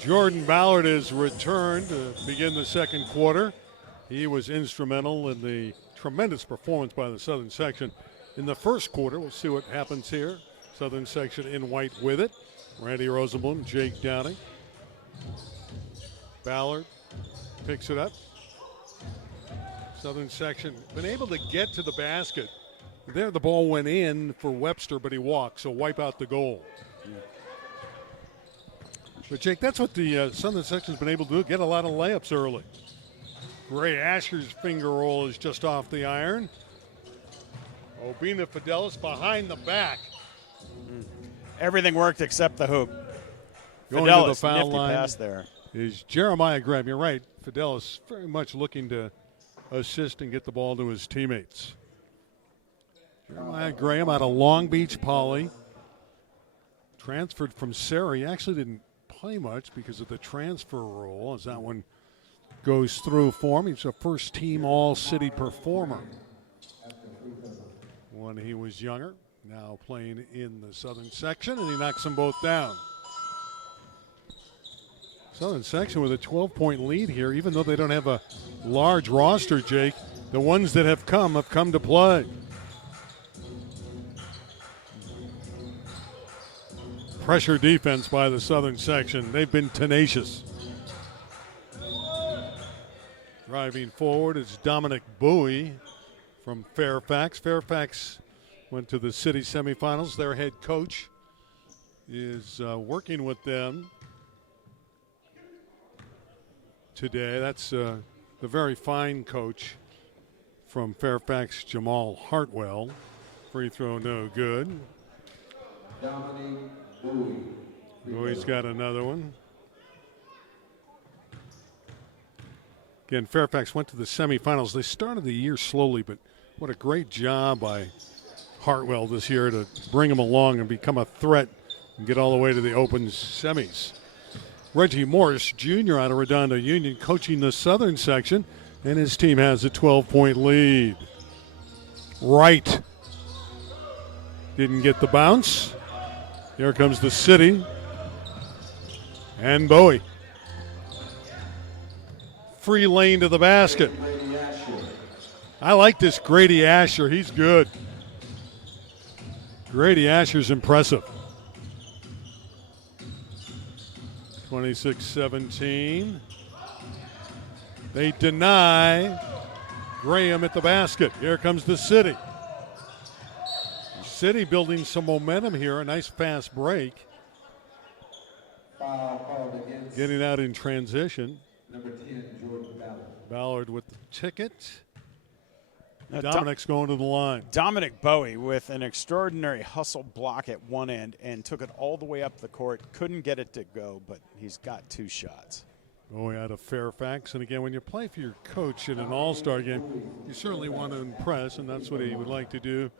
Jordan Ballard is returned to begin the second quarter. He was instrumental in the tremendous performance by the Southern section in the first quarter. We'll see what happens here. Southern section in white with it. Randy Rosenblum, Jake Downing. Ballard picks it up. Southern section been able to get to the basket. There the ball went in for Webster, but he walked, so wipe out the goal. Yeah. But, Jake, that's what the Southern section's been able to do, get a lot of layups early. Ray Asher's finger roll is just off the iron. Obina Fidelis behind the back. Everything worked except the hoop. Going Fidelis, to the foul nifty line pass there. Is Jeremiah Graham. You're right. Fidelis very much looking to assist and get the ball to his teammates. Jeremiah Graham out of Long Beach Poly. Transferred from Sarah. He actually didn't play much because of the transfer rule as that one goes through for him. He's a first-team All-City performer when he was younger. Now playing in the Southern section, and he knocks them both down. Southern section with a 12-point lead here, even though they don't have a large roster, Jake. The ones that have come to play. Pressure defense by the Southern section. They've been tenacious. Driving forward is Dominic Bowie from Fairfax. Fairfax went to the city semifinals. Their head coach is working with them today. That's the very fine coach from Fairfax, Jamal Hartwell. Free throw no good. Dominic Bowie. Bowie's got another one. Again, Fairfax went to the semifinals. They started the year slowly, but what a great job by Hartwell this year to bring them along and become a threat and get all the way to the open semis. Reggie Morris, Jr. out of Redondo Union, coaching the Southern section, and his team has a 12-point lead. Wright didn't get the bounce. Here comes the city. And Bowie. Free lane to the basket. I like this Grady Asher. He's good. Grady Asher's impressive. 26-17. They deny Graham at the basket. Here comes the city. City building some momentum here. A nice fast break. Getting out in transition. Number 10, Jordan Ballard. Ballard with the ticket. Now, Dominic's going to the line. Dominic Bowie with an extraordinary hustle block at one end and took it all the way up the court. Couldn't get it to go, but he's got two shots. Bowie out of Fairfax. And again, when you play for your coach in an all-star game, you certainly want to impress, and that's what he would like to do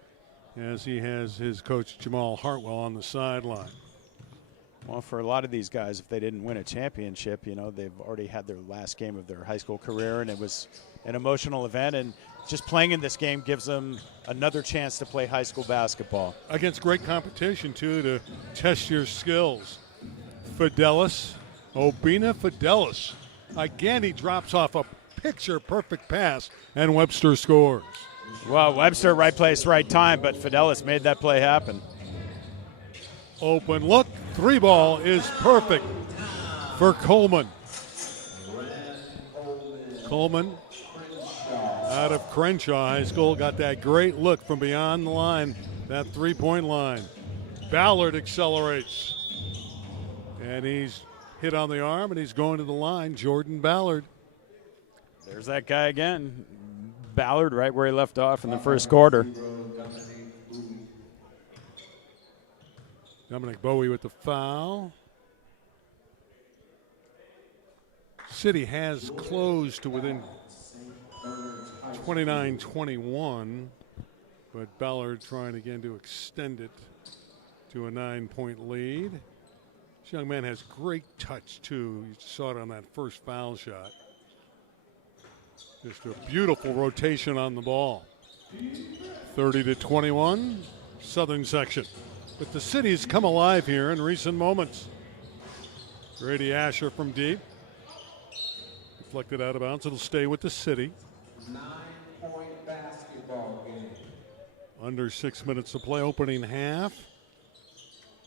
as he has his coach Jamal Hartwell on the sideline. Well, for a lot of these guys, if they didn't win a championship, you know, they've already had their last game of their high school career, and it was an emotional event, and just playing in this game gives them another chance to play high school basketball. Against great competition, too, to test your skills. Fidelis, Obina Fidelis. Again, he drops off a picture-perfect pass, and Webster scores. Well, Webster, right place, right time, but Fidelis made that play happen. Open look. Three ball is perfect for Coleman. Coleman out of Crenshaw High School got that great look from beyond the line, that three-point line. Ballard accelerates. And he's hit on the arm, and he's going to the line. Jordan Ballard. There's that guy again. Ballard right where he left off in the first quarter. Dominic Bowie with the foul. City has closed to within 29-21, but Ballard trying again to extend it to a 9-point lead. This young man has great touch, too. You saw it on that first foul shot. Just a beautiful rotation on the ball. 30-21, Southern section. But the city's come alive here in recent moments. Grady Asher from deep. Deflected out of bounds. It'll stay with the City. 9-point basketball game. Under 6 minutes to play, opening half.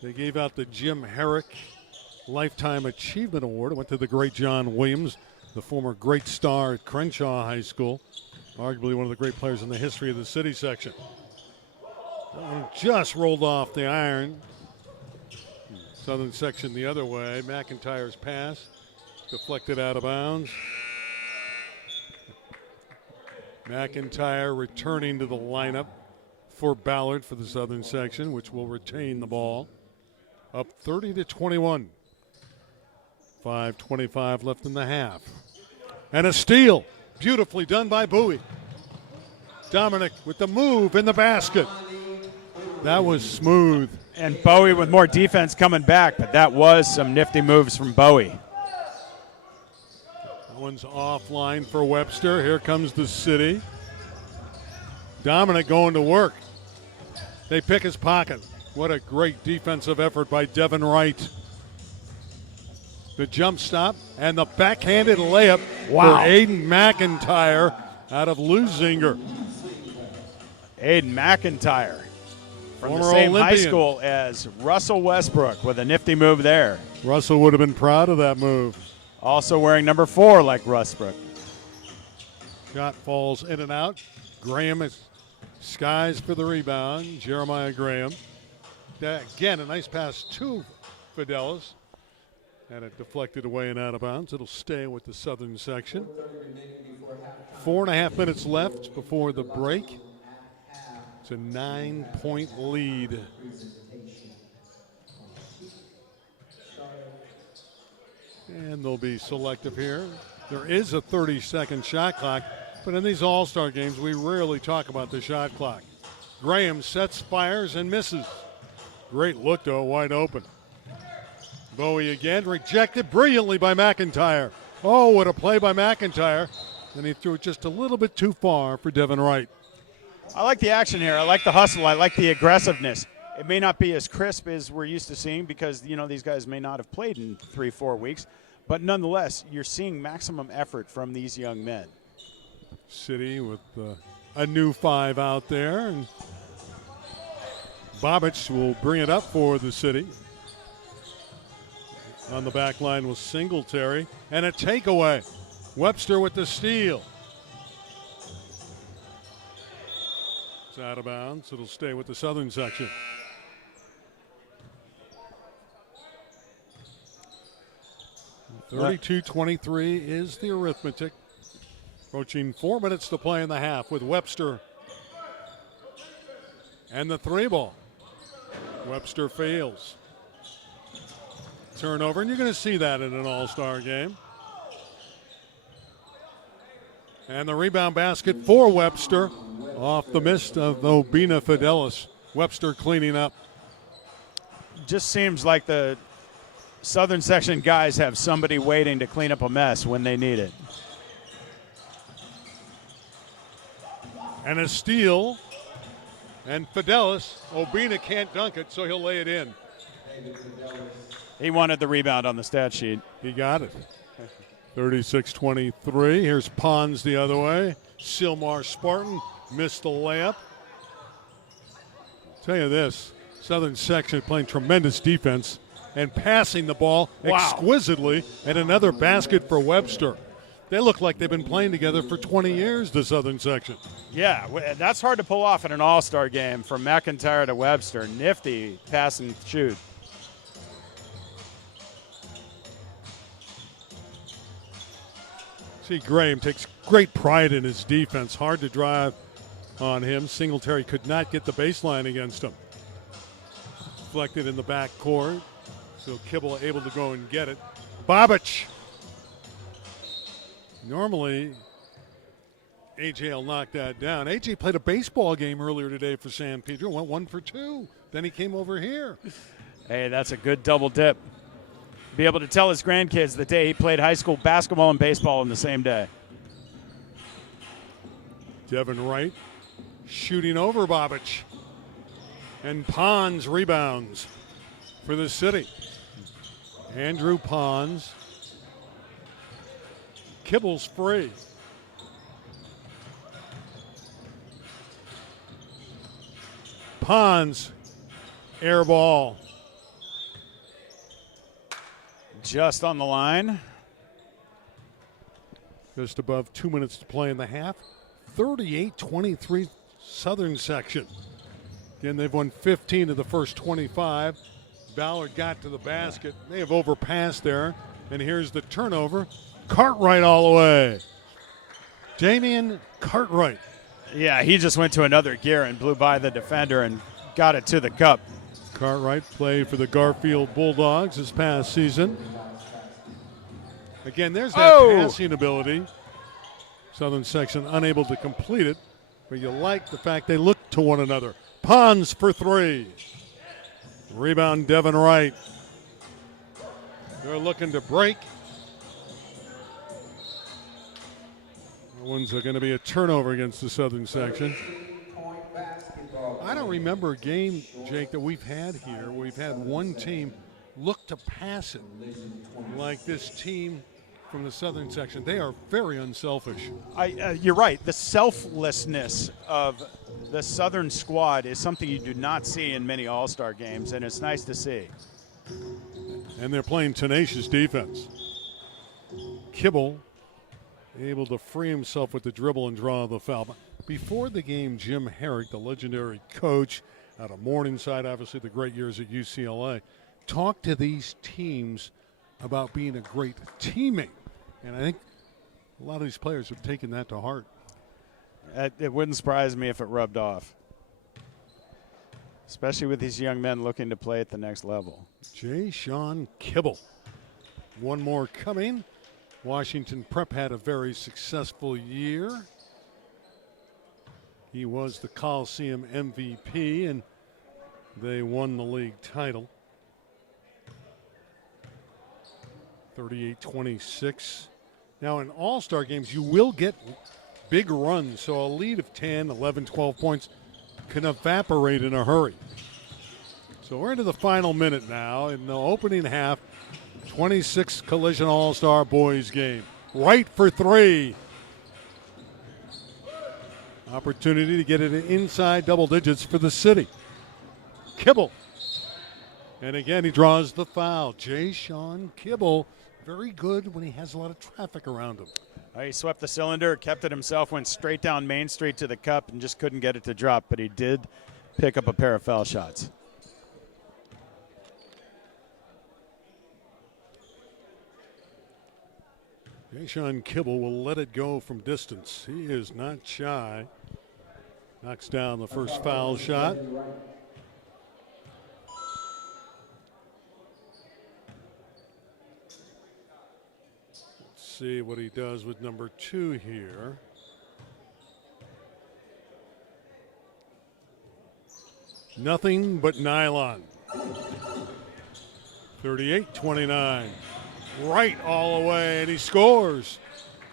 They gave out the Jim Herrick Lifetime Achievement Award. It went to the great John Williams, the former great star at Crenshaw High School, arguably one of the great players in the history of the City section. That one just rolled off the iron. Southern section the other way. McIntyre's pass deflected out of bounds. McIntyre returning to the lineup for Ballard for the Southern section, which will retain the ball. Up 30-21. 5:25 left in the half. And a steal. Beautifully done by Bowie. Dominic with the move in the basket. That was smooth. And Bowie with more defense coming back, but that was some nifty moves from Bowie. That one's offline for Webster. Here comes the City. Dominic going to work. They pick his pocket. What a great defensive effort by Devin Wright. The jump stop and the backhanded layup for Aiden McIntyre out of Leuzinger. Aiden McIntyre from Former the same high Olympian. school as Russell Westbrook with a nifty move there. Russell would have been proud of that move. Also wearing number 4 like Westbrook. Shot falls in and out. Graham is skies for the rebound. Jeremiah Graham. Again, a nice pass to Fidelis. And it deflected away and out of bounds. It'll stay with the Southern section. 4.5 minutes left before the break. It's a 9-point lead. And they'll be selective here. There is a 30-second shot clock, but in these all-star games, we rarely talk about the shot clock. Graham sets, fires, and misses. Great look, though, wide open. Bowie again, rejected brilliantly by McIntyre. Oh, what a play by McIntyre. And he threw it just a little bit too far for Devin Wright. I like the action here. I like the hustle. I like the aggressiveness. It may not be as crisp as we're used to seeing because, you know, these guys may not have played in 3-4 weeks. But nonetheless, you're seeing maximum effort from these young men. City with a new 5 out there. And Bobic will bring it up for the City. On the back line was Singletary. And a takeaway. Webster with the steal. It's out of bounds. It'll stay with the Southern section. (32-23) is the arithmetic. Approaching 4 minutes to play in the half with Webster. And the 3 ball. Webster fails. Turnover, and you're going to see that in an all-star game. And the rebound basket for Webster off the miss of Obina Fidelis. Webster cleaning up. Just seems like the Southern section guys have somebody waiting to clean up a mess when they need it. And a steal. And Fidelis, Obina can't dunk it, so he'll lay it in. He wanted the rebound on the stat sheet. He got it. 36-23. Here's Pons the other way. Silmar Spartan missed the layup. Tell you this, Southern section playing tremendous defense and passing the ball exquisitely, and another basket for Webster. They look like they've been playing together for 20 years, the Southern section. Yeah, that's hard to pull off in an all-star game from McIntyre to Webster. Nifty pass and shoot. See, Graham takes great pride in his defense. Hard to drive on him. Singletary could not get the baseline against him. Deflected in the back court. So Kibble able to go and get it. Bobic. Normally, AJ will knock that down. AJ played a baseball game earlier today for San Pedro. Went 1 for 2. Then he came over here. Hey, that's a good double dip. Be able to tell his grandkids the day he played high school basketball and baseball in the same day. Devin Wright shooting over Bobic. And Pons rebounds for the City. Andrew Pons. Kibble's free. Pons, air ball. Just on the line. Just above 2 minutes to play in the half. 38-23 Southern section. Again, they've won 15 of the first 25. Ballard got to the basket. They have overpassed there. And here's the turnover. Cartwright all the way. Damian Cartwright. Yeah, he just went to another gear and blew by the defender and got it to the cup. Cartwright played for the Garfield Bulldogs this past season. Again, there's that passing ability. Southern section unable to complete it, but you like the fact they look to one another. Pons for three. Rebound, Devin Wright. They're looking to break. That one's going to be a turnover against the Southern section. I don't remember a game, Jake, that we've had here where we've had one team look to pass it like this team from the Southern section. They are very unselfish. You're right. The selflessness of the Southern squad is something you do not see in many All-Star games, and it's nice to see. And they're playing tenacious defense. Kibble able to free himself with the dribble and draw the foul. But before the game, Jim Herrick, the legendary coach out of Morningside, obviously the great years at UCLA, talked to these teams about being a great teammate. And I think a lot of these players have taken that to heart. It wouldn't surprise me if it rubbed off, especially with these young men looking to play at the next level. Jay Sean Kibble. One more coming. Washington Prep had a very successful year. He was the Coliseum MVP, and they won the league title. 38-26. Now, in all-star games, you will get big runs, so a lead of 10, 11, 12 points can evaporate in a hurry. So we're into the final minute now in the opening half. 26 Collision All-Star boys game. Right for three. Opportunity to get it inside double digits for the city. Kibble. And again, he draws the foul. Jay Sean Kibble, very good when he has a lot of traffic around him. He swept the cylinder, kept it himself, went straight down Main Street to the cup and just couldn't get it to drop, but he did pick up a pair of foul shots. Jay-Sean Kibble will let it go from distance. He is not shy. Knocks down the first foul shot. Let's see what he does with number 2 here. Nothing but nylon. 38-29. Right all the way, and he scores.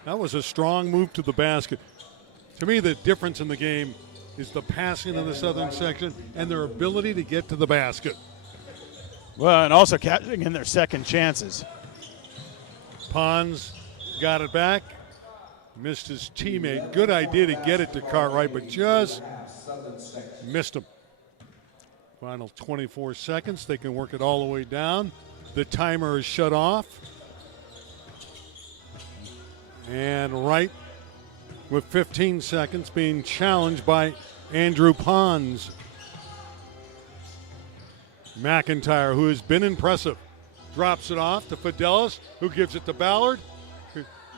That was a strong move to the basket. To me, the difference in the game is the passing in the Southern section and their ability to get to the basket. Well, and also catching in their second chances. Pons got it back. Missed his teammate. Good idea to get it to Cartwright, but just missed him. Final 24 seconds. They can work it all the way down. The timer is shut off. And Wright, with 15 seconds, being challenged by Andrew Pons. McIntyre, who has been impressive, drops it off to Fidelis, who gives it to Ballard.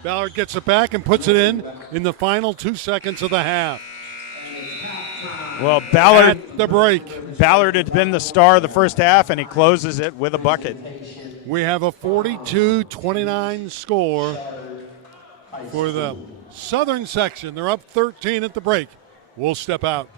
Ballard gets it back and puts it in the final 2 seconds of the half. Well, Ballard, at the break. Ballard had been the star of the first half, and he closes it with a bucket. We have a 42-29 score for the Southern section. They're up 13 at the break. We'll step out.